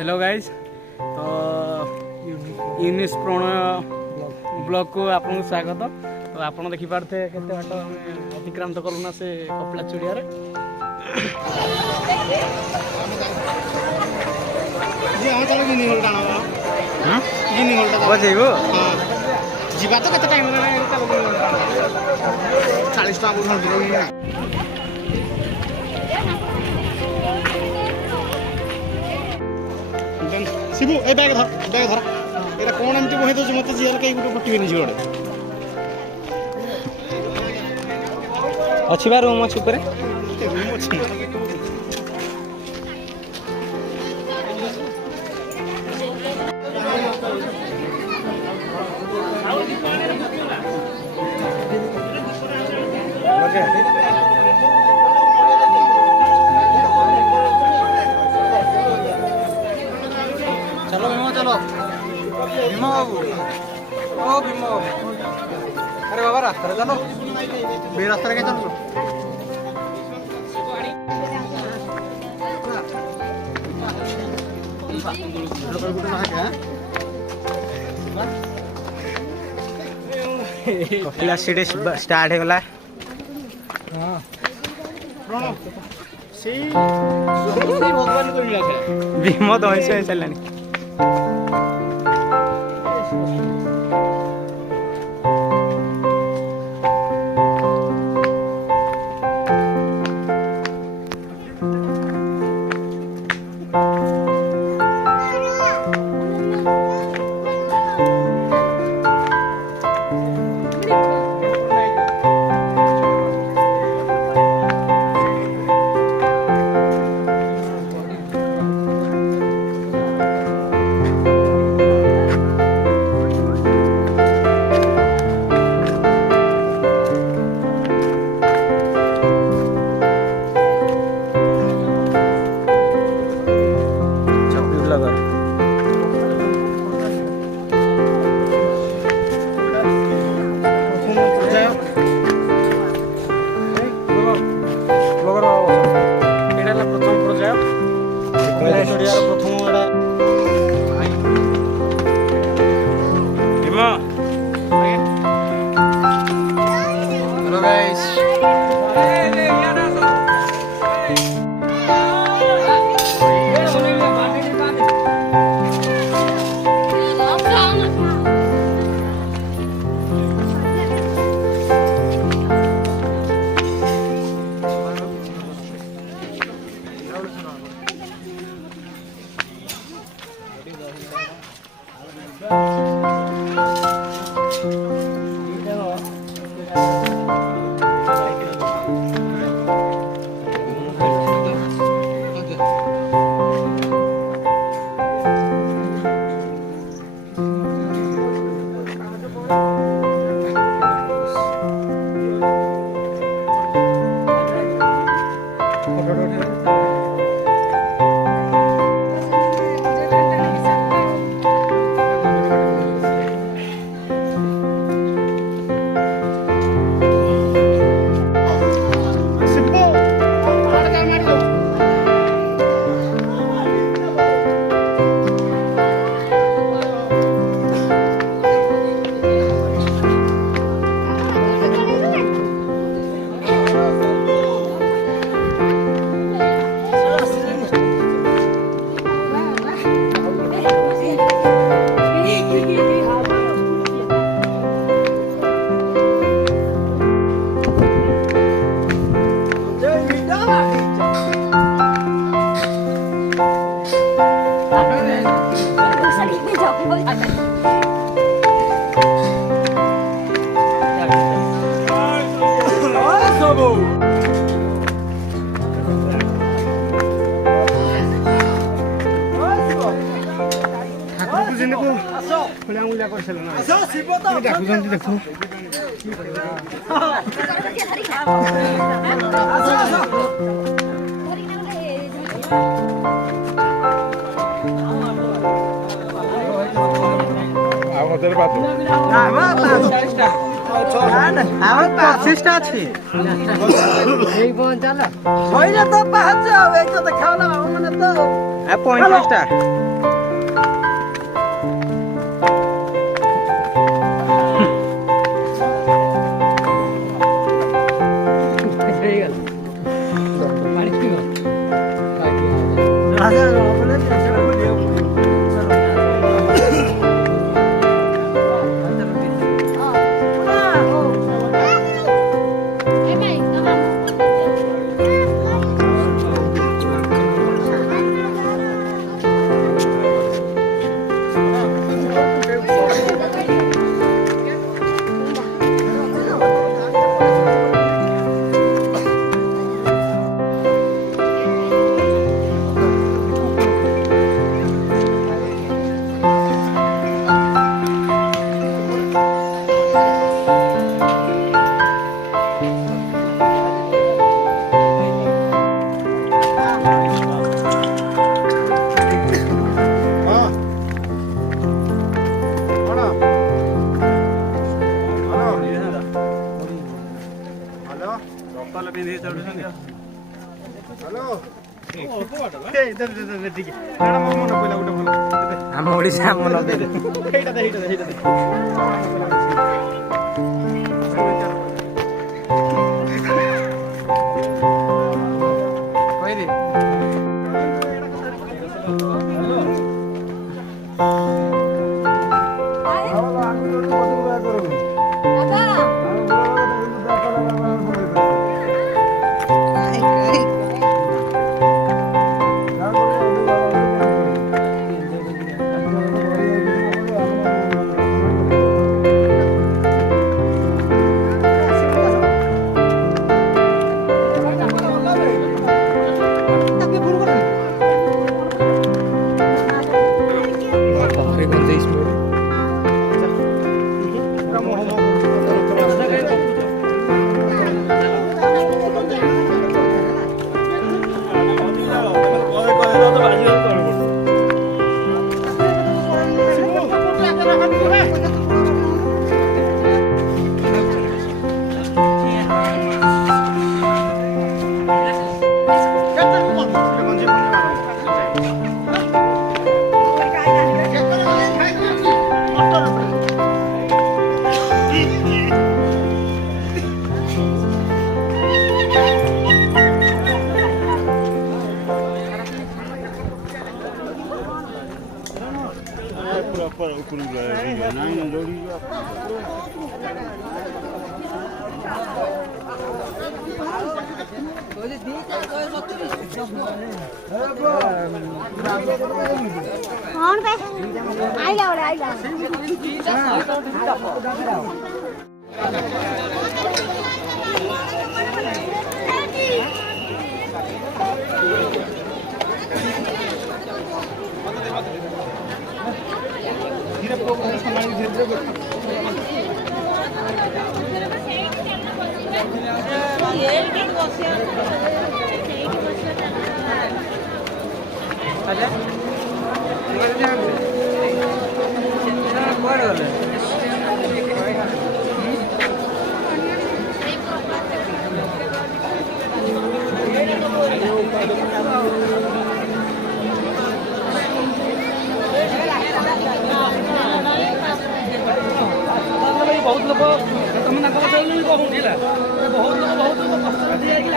Hello guys तो Younis Pranay blog को आपको स्वागत। तो आप देखिपारे के बाट अतिक्रांत करूना से कपड़ा चूड़िया बजेगो जीवा तो केते टाइम 40 टका शिबू ए बैग धर एटा कोन एमती बहे दो मते जियल के गुटे पट्टी नि जोड़े अच्छी बार रूम अच्छी ऊपर रूम अच्छी चलो भीमा चलो भीमा बाबू ओ भीमा बाबू अरे बाबा रास्ता चलो बे रास्ता के चलो कपिला सीढ़ी स्टार्ट हो गला भगवान को मिला भीम दही से चलानी देखो तेरे बात আমার 25টা আছে এই পঞ্চালা হইলে তো পাঁচ এই তো দেখাও না মানে তো 50টা হয়ে গেল বাড়ি কি রাজা বলে সেটা বলি ଆମ ଓଡ଼ିଶା ଆମ ନବେ କହିଦେ कौन पे आई लाओ रे आई लाओ बहुत लोग तुम ना कहूँ बहुत लोग बहुत लोग कष्ट